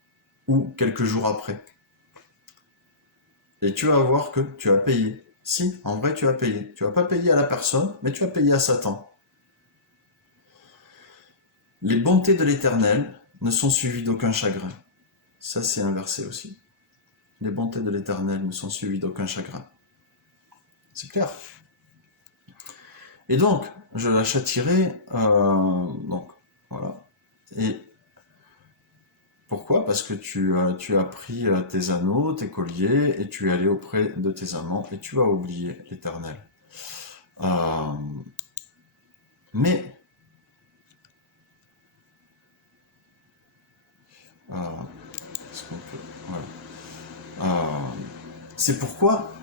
ou quelques jours après. Et tu vas voir que tu as payé. Si, en vrai, tu as payé. Tu vas pas payer à la personne, mais tu as payé à Satan. Les bontés de l'Éternel ne sont suivies d'aucun chagrin. Ça, c'est un verset aussi. Les bontés de l'Éternel ne sont suivies d'aucun chagrin. C'est clair. Et donc, je la châtierai. Donc, voilà. Et pourquoi? Parce que tu as pris tes anneaux, tes colliers, et tu es allé auprès de tes amants, et tu as oublié l'Éternel. Mais est-ce qu'on peut, voilà. C'est pourquoi,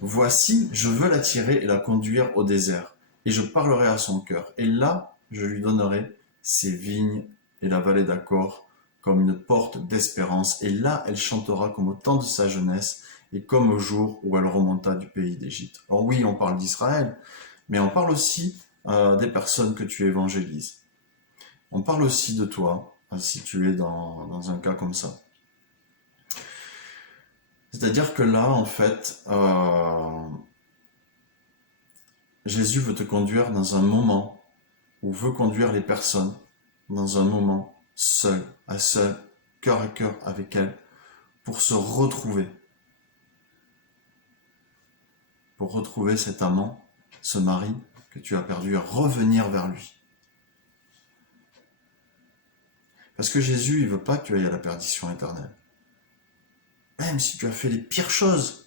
voici, je veux l'attirer et la conduire au désert, et je parlerai à son cœur, et là, je lui donnerai ses vignes et la vallée d'Accor comme une porte d'espérance, et là, elle chantera comme au temps de sa jeunesse, et comme au jour où elle remonta du pays d'Égypte. Alors oui, on parle d'Israël, mais on parle aussi des personnes que tu évangélises. On parle aussi de toi, si tu es dans un cas comme ça. C'est-à-dire que là, en fait, Jésus veut te conduire dans un moment, ou veut conduire les personnes dans un moment seul, cœur à cœur avec elles, pour se retrouver. Pour retrouver cet amant, ce mari que tu as perdu, et revenir vers lui. Parce que Jésus, il veut pas que tu ailles à la perdition éternelle. Même si tu as fait les pires choses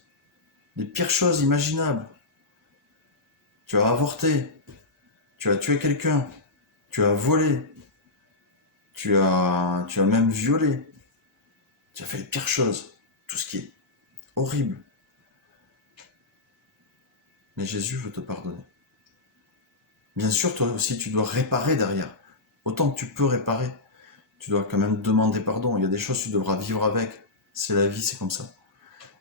imaginables. Tu as avorté, tu as tué quelqu'un, tu as volé, tu as même violé, tu as fait les pires choses, tout ce qui est horrible. Mais Jésus veut te pardonner. Bien sûr, toi aussi, tu dois réparer derrière. Autant que tu peux réparer, tu dois quand même demander pardon. Il y a des choses que tu devras vivre avec. C'est la vie, c'est comme ça.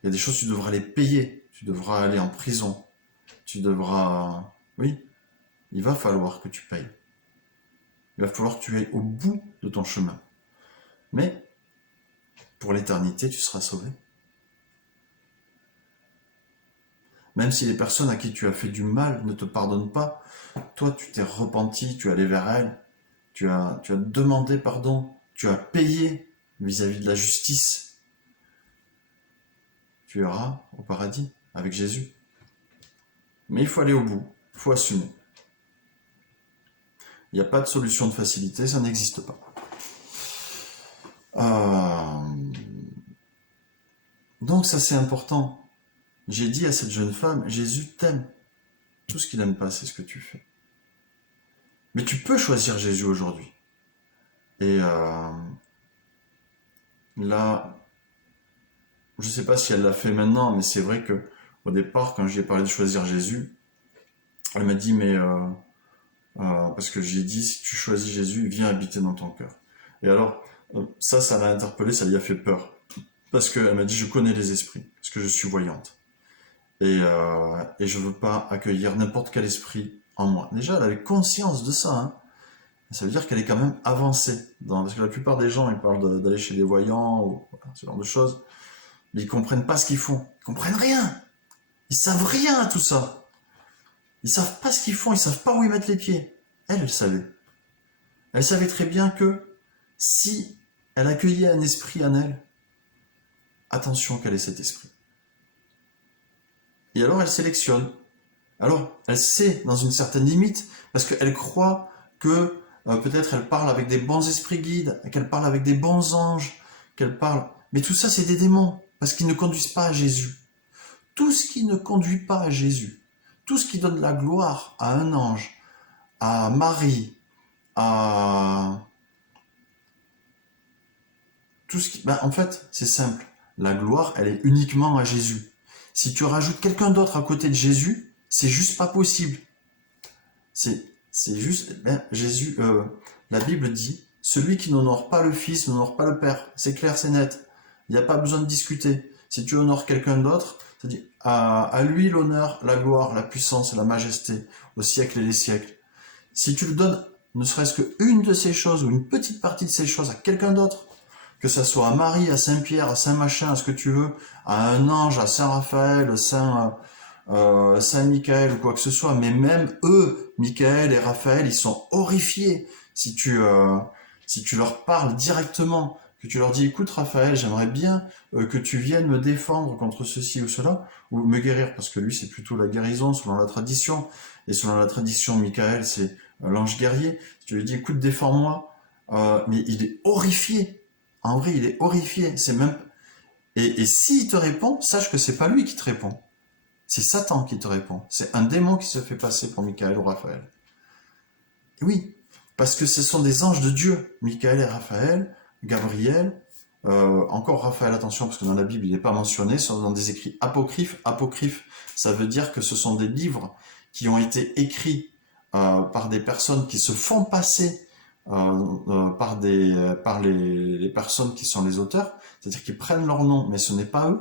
Il y a des choses que tu devras les payer. Tu devras aller en prison. Tu devras... Oui, il va falloir que tu payes. Il va falloir que tu ailles au bout de ton chemin. Mais, pour l'éternité, tu seras sauvé. Même si les personnes à qui tu as fait du mal ne te pardonnent pas, toi tu t'es repenti, tu es allé vers elles, tu as demandé pardon, tu as payé vis-à-vis de la justice. Tu iras au paradis avec Jésus. Mais il faut aller au bout, il faut assumer. Il n'y a pas de solution de facilité, ça n'existe pas. Donc ça c'est important. J'ai dit à cette jeune femme, Jésus t'aime. Tout ce qu'il n'aime pas, c'est ce que tu fais. Mais tu peux choisir Jésus aujourd'hui. Et là, je ne sais pas si elle l'a fait maintenant, mais c'est vrai que au départ, quand j'ai parlé de choisir Jésus, elle m'a dit, mais parce que j'ai dit, si tu choisis Jésus, viens habiter dans ton cœur. Et alors, Ça l'a interpellé, ça lui a fait peur. Parce qu'elle m'a dit, je connais les esprits, parce que je suis voyante. Et je veux pas accueillir n'importe quel esprit en moi. Déjà, elle avait conscience de ça, hein. Ça veut dire qu'elle est quand même avancée. Parce que la plupart des gens, ils parlent d'aller chez des voyants, ou voilà, ce genre de choses, mais ils comprennent pas ce qu'ils font. Ils comprennent rien. Ils savent rien à tout ça. Ils savent pas ce qu'ils font, ils savent pas où ils mettent les pieds. Elle, elle savait. Elle savait très bien que si elle accueillait un esprit en elle, attention quel est cet esprit. Et alors elle sélectionne. Alors elle sait dans une certaine limite, parce qu'elle croit que peut-être elle parle avec des bons esprits guides, qu'elle parle avec des bons anges, qu'elle parle... Mais tout ça c'est des démons, parce qu'ils ne conduisent pas à Jésus. Tout ce qui ne conduit pas à Jésus, tout ce qui donne la gloire à un ange, à Marie, à... tout ce qui... Ben, en fait, c'est simple. La gloire, elle est uniquement à Jésus. Si tu rajoutes quelqu'un d'autre à côté de Jésus, c'est juste pas possible. C'est juste... Ben, Jésus... la Bible dit, celui qui n'honore pas le Fils n'honore pas le Père. C'est clair, c'est net. Il n'y a pas besoin de discuter. Si tu honores quelqu'un d'autre, c'est-à-dire à lui l'honneur, la gloire, la puissance et la majesté au siècle et les siècles. Si tu le donnes, ne serait-ce qu'une de ces choses ou une petite partie de ces choses à quelqu'un d'autre, que ça soit à Marie, à Saint-Pierre, à Saint-Machin, à ce que tu veux, à un ange, à Saint-Raphaël, Saint-Michael ou quoi que ce soit, mais même eux, Michael et Raphaël, ils sont horrifiés si tu leur parles directement, que tu leur dis, écoute Raphaël, j'aimerais bien que tu viennes me défendre contre ceci ou cela, ou me guérir, parce que lui c'est plutôt la guérison selon la tradition, et selon la tradition, Michael c'est l'ange guerrier. Si tu lui dis, écoute, défends-moi, mais il est horrifié. En vrai, il est horrifié. C'est même... Et s'il te répond, sache que c'est pas lui qui te répond. C'est Satan qui te répond. C'est un démon qui se fait passer pour Michael ou Raphaël. Et oui, parce que ce sont des anges de Dieu. Michael et Raphaël, Gabriel, encore Raphaël, attention, parce que dans la Bible, il n'est pas mentionné, sont dans des écrits apocryphes. Apocryphes, ça veut dire que ce sont des livres qui ont été écrits par des personnes qui se font passer par les personnes qui sont les auteurs, c'est-à-dire qu'ils prennent leur nom, mais ce n'est pas eux.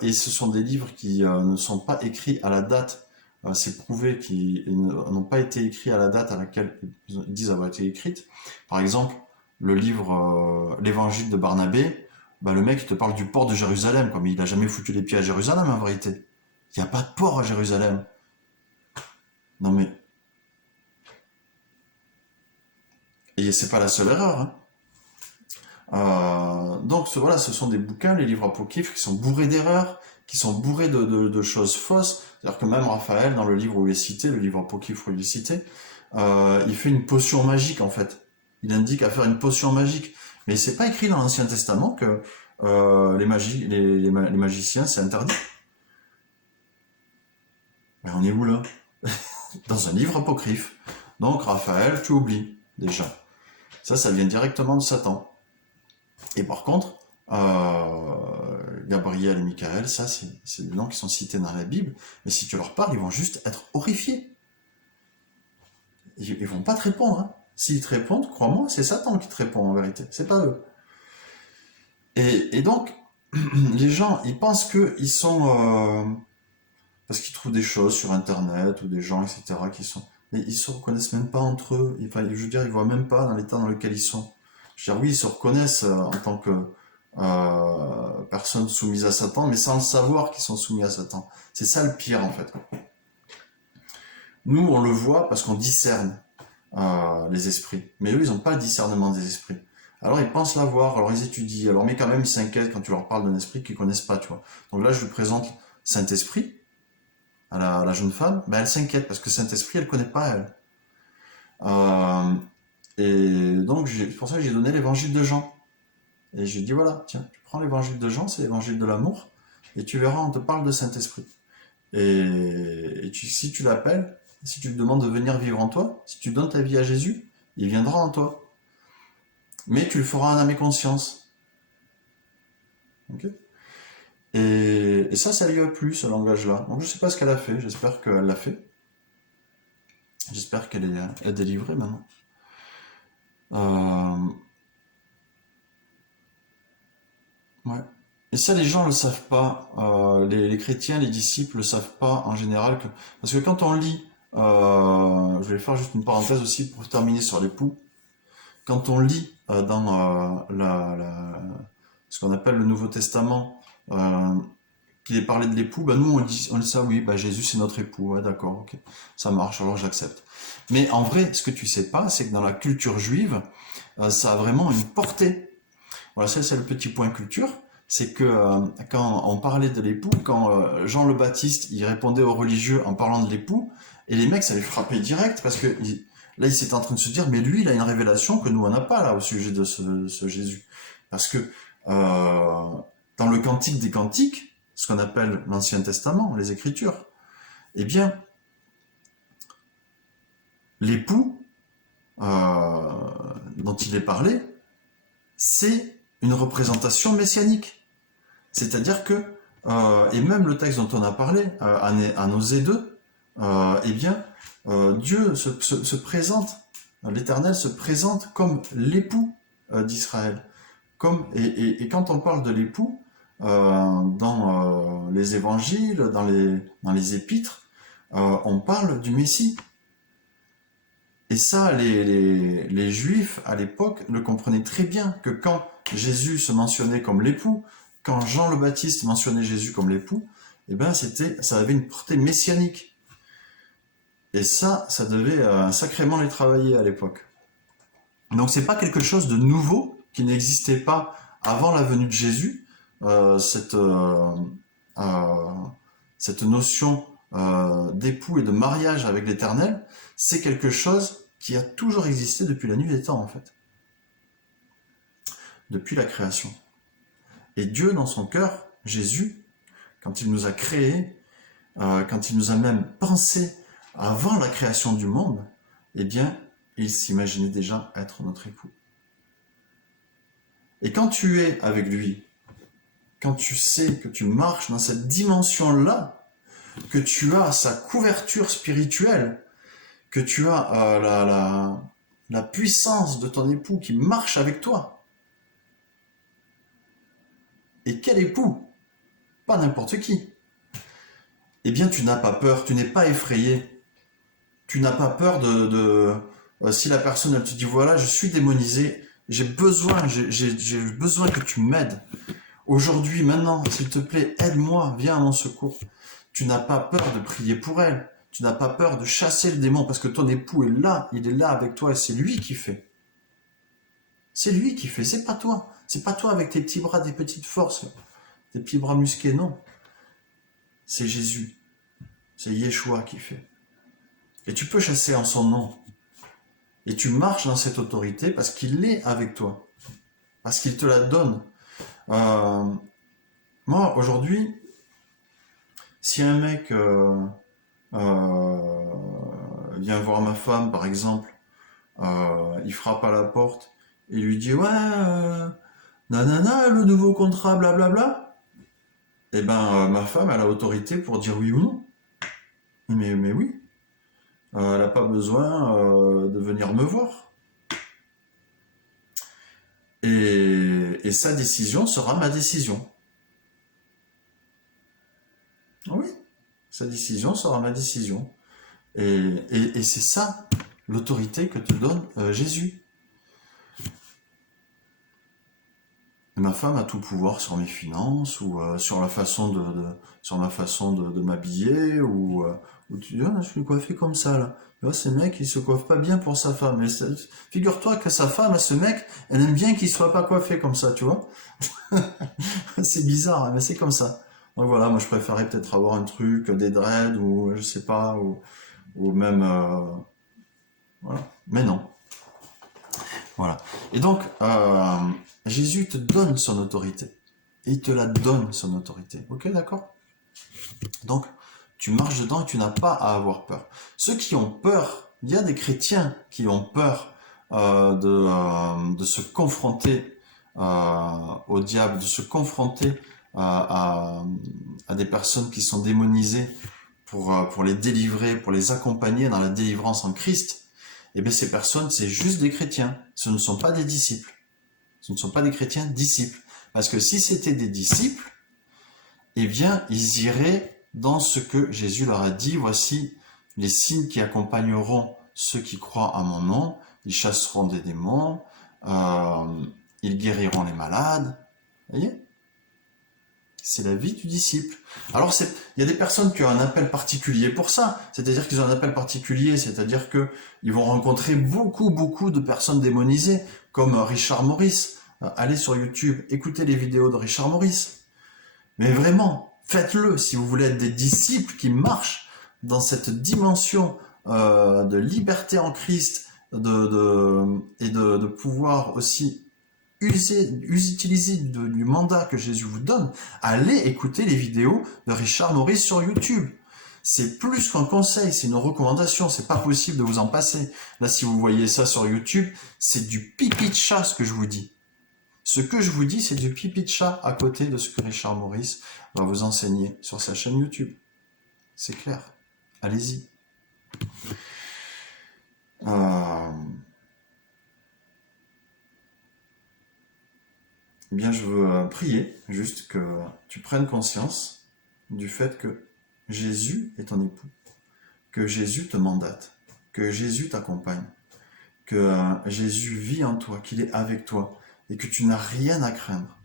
Et ce sont des livres qui ne sont pas écrits à la date, c'est prouvé qu'ils n'ont pas été écrits à la date à laquelle ils disent avoir été écrites. Par exemple, le livre l'Évangile de Barnabé, bah, le mec il te parle du port de Jérusalem, quoi, mais il a jamais foutu les pieds à Jérusalem en vérité. Il n'y a pas de port à Jérusalem. Non mais... Et c'est pas la seule erreur, hein. Donc voilà, ce sont des bouquins, les livres apocryphes, qui sont bourrés d'erreurs, qui sont bourrés de choses fausses. C'est-à-dire que même Raphaël, dans le livre où il est cité, le livre apocryphe où il est cité, il fait une potion magique en fait. Il indique à faire une potion magique. Mais c'est pas écrit dans l'Ancien Testament que les magiciens, c'est interdit. Mais on est où là? Dans un livre apocryphe. Donc Raphaël, tu oublies déjà. Ça vient directement de Satan. Et par contre, Gabriel et Michael, ça, c'est des noms qui sont cités dans la Bible, mais si tu leur parles, ils vont juste être horrifiés. Ils vont pas te répondre, hein. S'ils te répondent, crois-moi, c'est Satan qui te répond en vérité, c'est pas eux. Et donc, les gens, ils pensent qu'ils sont... parce qu'ils trouvent des choses sur Internet, ou des gens, etc., qui sont... Mais ils se reconnaissent même pas entre eux. Enfin, je veux dire, ils voient même pas dans l'état dans lequel ils sont. Je veux dire, oui, ils se reconnaissent en tant que personnes soumises à Satan, mais sans le savoir qu'ils sont soumis à Satan. C'est ça le pire, en fait. Nous, on le voit parce qu'on discerne les esprits. Mais eux, ils n'ont pas le discernement des esprits. Alors, ils pensent l'avoir, alors ils étudient. Alors, mais quand même, ils s'inquiètent quand tu leur parles d'un esprit qu'ils connaissent pas, tu vois. Donc là, je lui présente Saint-Esprit à la jeune femme. Ben, elle s'inquiète parce que Saint-Esprit, elle connaît pas, elle. Euh, et donc, c'est pour ça que j'ai donné l'évangile de Jean. Et j'ai dit, voilà, tiens, tu prends l'évangile de Jean, c'est l'évangile de l'amour, et tu verras, on te parle de Saint-Esprit. Si tu l'appelles, si tu lui demandes de venir vivre en toi, si tu donnes ta vie à Jésus, il viendra en toi. Mais tu le feras en âme et conscience. Okay, et ça lui a plu, ce langage-là. Donc je sais pas ce qu'elle a fait, j'espère qu'elle l'a fait. J'espère qu'elle est délivrée maintenant. Ouais. Et ça, les gens le savent pas. Les chrétiens, les disciples le savent pas en général. Parce que quand on lit, je vais faire juste une parenthèse aussi pour terminer sur l'époux. Quand on lit dans ce qu'on appelle le Nouveau Testament, euh, qu'il est parlé de l'époux, bah nous on dit ça, oui, bah Jésus c'est notre époux, ouais, d'accord, ok, ça marche, alors j'accepte. Mais en vrai, ce que tu sais pas, c'est que dans la culture juive, ça a vraiment une portée. Voilà, ça c'est le petit point culture, c'est que quand on parlait de l'époux, quand Jean le Baptiste il répondait aux religieux en parlant de l'époux, et les mecs ça les frappait direct parce que là il s'était en train de se dire mais lui il a une révélation que nous on n'a pas là au sujet de ce Jésus, parce que dans le Cantique des Cantiques, ce qu'on appelle l'Ancien Testament, les Écritures, eh bien l'époux dont il est parlé, c'est une représentation messianique. C'est-à-dire que, et même le texte dont on a parlé, à Osée 2, eh bien, Dieu se présente, l'Éternel se présente comme l'époux d'Israël. Et quand on parle de l'époux, dans les évangiles, dans les épîtres, on parle du Messie. Et ça, les Juifs, à l'époque, le comprenaient très bien, que quand Jésus se mentionnait comme l'époux, quand Jean le Baptiste mentionnait Jésus comme l'époux, eh ben ça avait une portée messianique. Et ça devait sacrément les travailler à l'époque. Donc c'est pas quelque chose de nouveau, qui n'existait pas avant la venue de Jésus, euh, cette, euh, euh, cette notion d'époux et de mariage avec l'Éternel, c'est quelque chose qui a toujours existé depuis la nuit des temps, en fait. Depuis la création. Et Dieu, dans son cœur, Jésus, quand il nous a créés, quand il nous a même pensé avant la création du monde, eh bien, il s'imaginait déjà être notre époux. Et quand tu es avec lui, quand tu sais que tu marches dans cette dimension-là, que tu as sa couverture spirituelle, que tu as la puissance de ton époux qui marche avec toi. Et quel époux? Pas n'importe qui. Eh bien, tu n'as pas peur, tu n'es pas effrayé. Tu n'as pas peur si la personne, elle te dit, voilà, je suis démonisé, j'ai besoin que tu m'aides. Aujourd'hui, maintenant, s'il te plaît, aide-moi, viens à mon secours. Tu n'as pas peur de prier pour elle. Tu n'as pas peur de chasser le démon parce que ton époux est là, il est là avec toi et c'est lui qui fait. C'est lui qui fait, c'est pas toi. C'est pas toi avec tes petits bras, des petites forces, tes petits bras musqués, non. C'est Jésus. C'est Yeshua qui fait. Et tu peux chasser en son nom. Et tu marches dans cette autorité parce qu'il est avec toi. Parce qu'il te la donne. Moi, aujourd'hui, si un mec vient voir ma femme, par exemple, il frappe à la porte et lui dit ouais, nanana, le nouveau contrat, blablabla. Eh ben, ma femme, elle a autorité pour dire oui ou non. Mais oui, elle n'a pas besoin de venir me voir. Et sa décision sera ma décision. Oui, sa décision sera ma décision. Et c'est ça l'autorité que te donne Jésus. Ma femme a tout pouvoir sur mes finances ou sur la façon sur ma façon de m'habiller ou tu dis ah, je suis coiffé comme ça là. Tu vois, ce mec il se coiffe pas bien pour sa femme. Mais figure-toi que sa femme, ce mec, elle aime bien qu'il soit pas coiffé comme ça, tu vois. C'est bizarre, hein, mais c'est comme ça. Donc voilà, moi je préférais peut-être avoir un truc, des dreads ou je sais pas, ou même voilà. Mais non. Voilà. Et donc, Jésus te donne son autorité. Et il te la donne, son autorité. Ok, d'accord? Donc, tu marches dedans et tu n'as pas à avoir peur. Ceux qui ont peur, il y a des chrétiens qui ont peur de se confronter au diable, de se confronter à des personnes qui sont démonisées pour les délivrer, pour les accompagner dans la délivrance en Christ. Eh bien, ces personnes, c'est juste des chrétiens. Ce ne sont pas des disciples. Ce ne sont pas des chrétiens disciples. Parce que si c'était des disciples, eh bien, ils iraient dans ce que Jésus leur a dit. Voici les signes qui accompagneront ceux qui croient à mon nom. Ils chasseront des démons, ils guériront les malades. Vous voyez? C'est la vie du disciple. Alors, il y a des personnes qui ont un appel particulier pour ça. C'est-à-dire qu'ils ont un appel particulier, c'est-à-dire qu'ils vont rencontrer beaucoup de personnes démonisées, comme Richard Morris. Allez sur YouTube, écoutez les vidéos de Richard Morris. Mais vraiment, faites-le si vous voulez être des disciples qui marchent dans cette dimension de liberté en Christ et de pouvoir aussi utiliser du mandat que Jésus vous donne. Allez écouter les vidéos de Richard Morris sur YouTube. C'est plus qu'un conseil, c'est une recommandation, c'est pas possible de vous en passer. Là, si vous voyez ça sur YouTube, c'est du pipi de chat ce que je vous dis. Ce que je vous dis, c'est du pipi de chat à côté de ce que Richard Morris va vous enseigner sur sa chaîne YouTube. C'est clair. Allez-y. Eh bien, je veux prier juste que tu prennes conscience du fait que Jésus est ton époux, que Jésus te mandate, que Jésus t'accompagne, que Jésus vit en toi, qu'il est avec toi, et que tu n'as rien à craindre.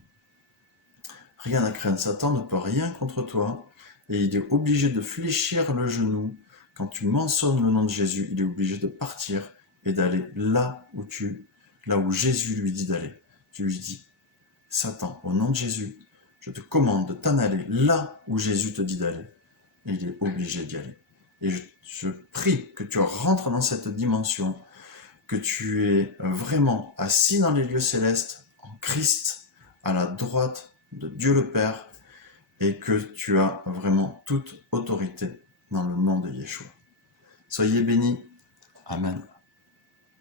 Rien à craindre. Satan ne peut rien contre toi, et il est obligé de fléchir le genou. Quand tu mentionnes le nom de Jésus, il est obligé de partir et d'aller là où Jésus lui dit d'aller. Tu lui dis, Satan, au nom de Jésus, je te commande de t'en aller là où Jésus te dit d'aller. Et il est obligé d'y aller. Et je prie que tu rentres dans cette dimension, que tu es vraiment assis dans les lieux célestes, en Christ, à la droite de Dieu le Père, et que tu as vraiment toute autorité dans le nom de Yeshua. Soyez bénis. Amen.